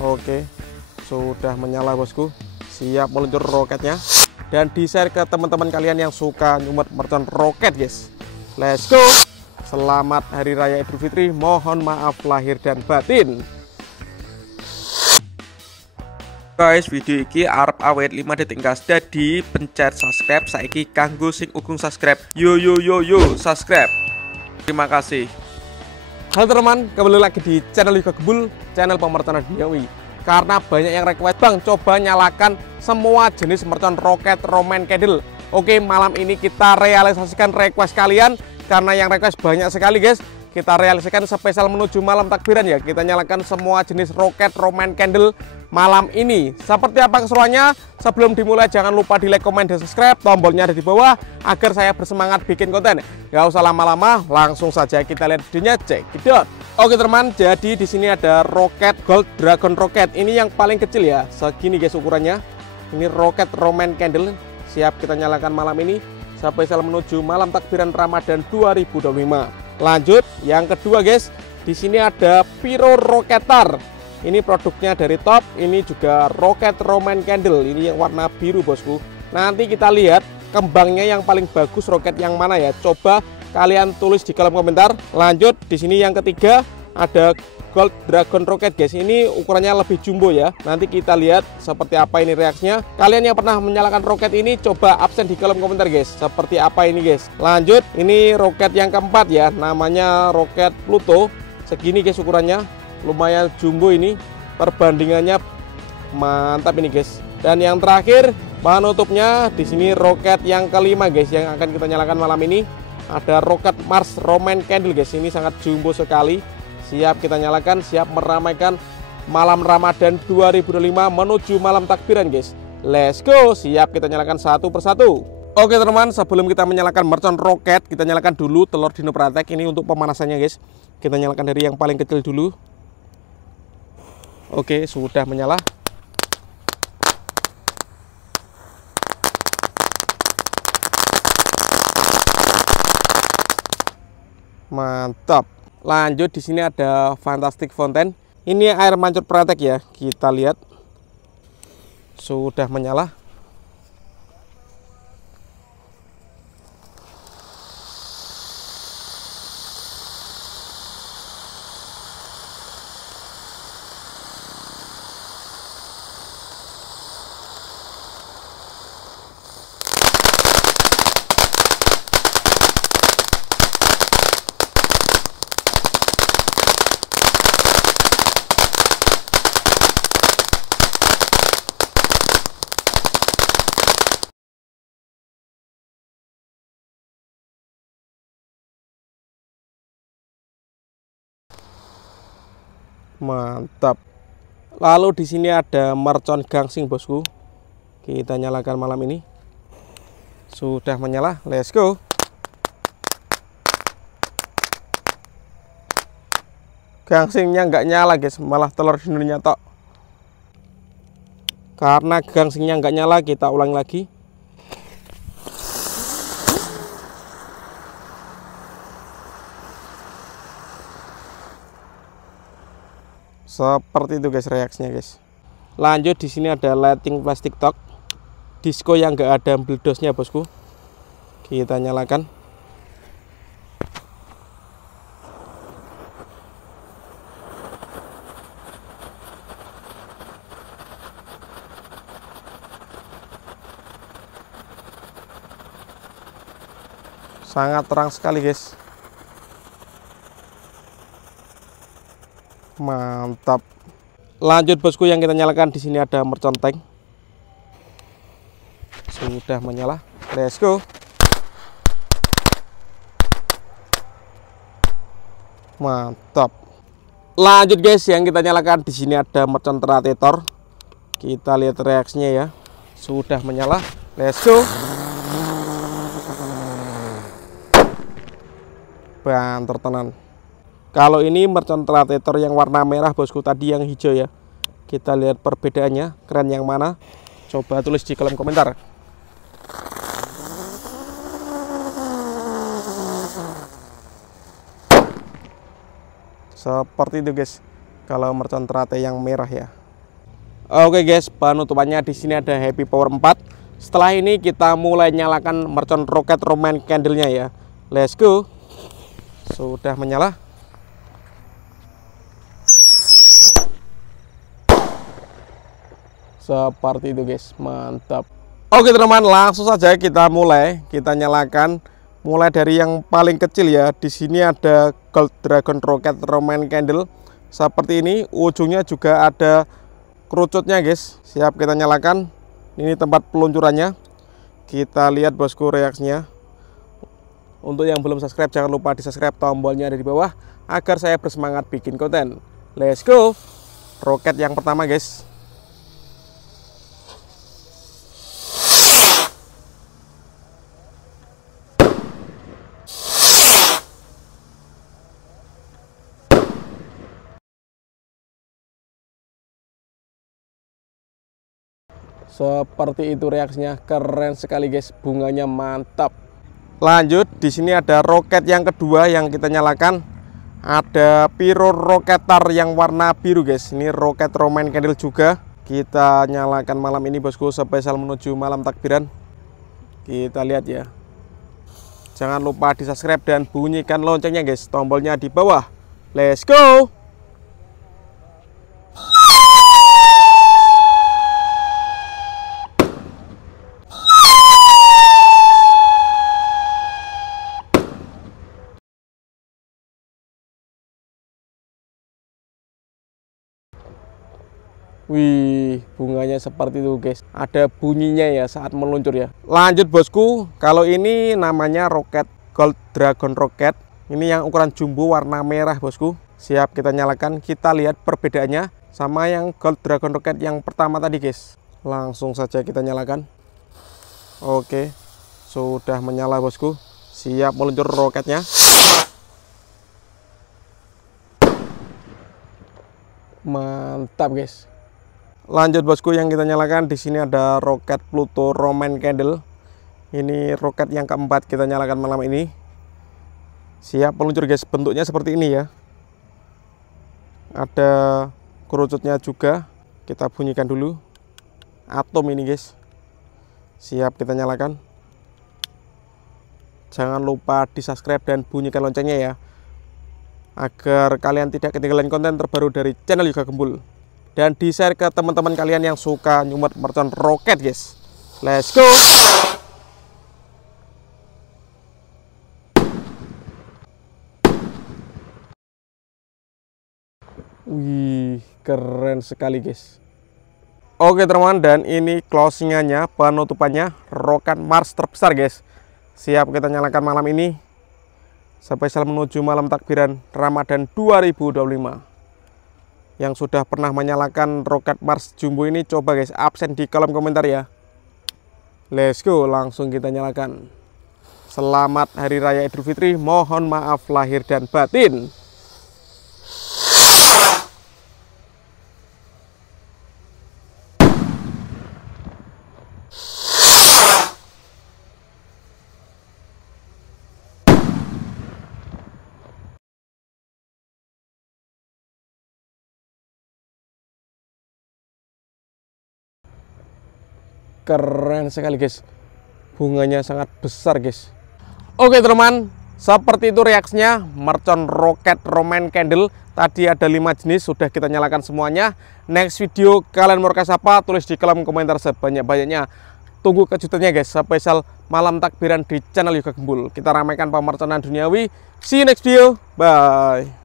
Oke, sudah menyala bosku. Siap meluncur roketnya. Dan di-share ke teman-teman kalian yang suka nyumet mercon roket guys. Let's go. Selamat Hari Raya Idul Fitri. Mohon maaf lahir dan batin. Guys, video iki arep awet 5 detik gas. Jadi pencet subscribe saiki kanggo sing ugung subscribe. Yo subscribe. Terima kasih. Halo teman, kembali lagi di channel Yoga Gembul, channel pemercon duniawi. Karena banyak yang request, Bang, coba nyalakan semua jenis mercon roket Roman Candle. Oke, malam ini kita realisasikan request kalian. Karena yang request banyak sekali guys, kita realisasikan spesial menuju malam takbiran ya. Kita nyalakan semua jenis roket Roman Candle malam ini. Seperti apa keseruannya? Sebelum dimulai jangan lupa di like, comment, dan subscribe. Tombolnya ada di bawah agar saya bersemangat bikin konten. Gak usah lama-lama, langsung saja kita lihat videonya. Check it out. Oke teman, jadi di sini ada roket Gold Dragon Rocket. Ini yang paling kecil ya, segini guys ukurannya. Ini roket Roman Candle. Siap kita nyalakan malam ini. Spesial menuju malam takbiran Ramadan 2025. Lanjut, yang kedua guys, di sini ada Pyro Roketar. Ini produknya dari Top. Ini juga roket Roman Candle. Ini yang warna biru bosku. Nanti kita lihat kembangnya yang paling bagus roket yang mana ya. Coba kalian tulis di kolom komentar. Lanjut, di sini yang ketiga ada Gold Dragon Rocket guys. Ini ukurannya lebih jumbo ya. Nanti kita lihat seperti apa ini reaksinya. Kalian yang pernah menyalakan roket ini coba absen di kolom komentar guys. Seperti apa ini guys. Lanjut, ini roket yang keempat ya. Namanya roket Pluto. Segini guys ukurannya. Lumayan jumbo ini. Perbandingannya mantap ini guys. Dan yang terakhir bahan tutupnya di sini roket yang kelima guys yang akan kita nyalakan malam ini. Ada roket Mars Roman Candle guys. Ini sangat jumbo sekali. Siap kita nyalakan, siap meramaikan malam Ramadan 2025 menuju malam takbiran guys. Let's go, siap kita nyalakan satu persatu. Oke teman, sebelum kita menyalakan mercon roket, kita nyalakan dulu telur dino pratek. Ini untuk pemanasannya guys. Kita nyalakan dari yang paling kecil dulu. Oke, sudah menyala. Mantap. Lanjut, di sini ada Fantastic Fountain. Ini air mancur pratek ya. Kita lihat. Sudah menyala. Mantap. Lalu di sini ada mercon gangsing bosku. Kita nyalakan malam ini. Sudah menyala. Let's go. Gangsingnya nggak nyala guys, malah telur dinonya tok. Karena gangsingnya nggak nyala, kita ulang lagi. Seperti itu guys reaksinya guys. Lanjut, di sini ada lighting plastik top disco yang enggak ada bledosnya bosku. Kita nyalakan. Sangat terang sekali guys. Mantap. Lanjut bosku, yang kita nyalakan di sini ada mercon tank. Sudah menyala. Let's go. Mantap. Lanjut guys, yang kita nyalakan di sini ada mercon Terrator. Kita lihat reaksinya ya. Sudah menyala. Let's go. Banter tenan. Kalau ini mercon Terrator yang warna merah bosku, tadi yang hijau ya. Kita lihat perbedaannya, keren yang mana? Coba tulis di kolom komentar. Seperti itu guys, kalau mercon Terate yang merah ya. Oke guys, penutupannya di sini ada Happy Power 4. Setelah ini kita mulai nyalakan mercon roket Roman candle-nya ya. Let's go. Sudah menyala. Seperti itu guys, mantap. Oke teman-teman, langsung saja kita mulai. Kita nyalakan mulai dari yang paling kecil ya. Di sini ada Gold Dragon Rocket Roman candle. Seperti ini, ujungnya juga ada kerucutnya guys. Siap kita nyalakan. Ini tempat peluncurannya. Kita lihat bosku reaksinya. Untuk yang belum subscribe, jangan lupa di subscribe, tombolnya ada di bawah agar saya bersemangat bikin konten. Let's go. Roket yang pertama guys. Seperti itu reaksinya, keren sekali guys, bunganya mantap. Lanjut, di sini ada roket yang kedua yang kita nyalakan. Ada Pyro Roketar yang warna biru guys. Ini roket Roman candle juga. Kita nyalakan malam ini bosku, spesial menuju malam takbiran. Kita lihat ya. Jangan lupa di subscribe dan bunyikan loncengnya guys, tombolnya di bawah. Let's go. Wih, bunganya seperti itu guys. Ada bunyinya ya saat meluncur ya. Lanjut bosku, kalau ini namanya roket Gold Dragon Rocket. Ini yang ukuran jumbo warna merah bosku. Siap kita nyalakan, kita lihat perbedaannya sama yang Gold Dragon Rocket yang pertama tadi guys. Langsung saja kita nyalakan. Oke, sudah menyala bosku. Siap meluncur roketnya. Mantap guys. Lanjut bosku, yang kita nyalakan di sini ada roket Pluto Roman candle. Ini roket yang keempat kita nyalakan malam ini. Siap meluncur guys, bentuknya seperti ini ya. Ada kerucutnya juga. Kita bunyikan dulu. Atom ini guys. Siap kita nyalakan. Jangan lupa di subscribe dan bunyikan loncengnya ya, agar kalian tidak ketinggalan konten terbaru dari channel Yoga Gembul. Dan di share ke teman-teman kalian yang suka nyumet mercon roket guys. Let's go. Wih, keren sekali guys. Oke teman-teman, dan ini closingannya, penutupannya roket Mars terbesar guys. Siap kita nyalakan malam ini, spesial menuju malam takbiran Ramadan 2025. Yang sudah pernah menyalakan roket Mars jumbo ini, coba guys absen di kolom komentar ya. Let's go, langsung kita nyalakan. Selamat Hari Raya Idul Fitri, mohon maaf lahir dan batin. Keren sekali guys, bunganya sangat besar guys. Oke teman, seperti itu reaksinya mercon roket Roman candle. Tadi ada 5 jenis, sudah kita nyalakan semuanya. Next video kalian mau request apa, tulis di kolom komentar sebanyak-banyaknya. Tunggu kejutannya guys, spesial malam takbiran di channel Yoga Gembul. Kita ramaikan pemerconan duniawi. See you next video, bye.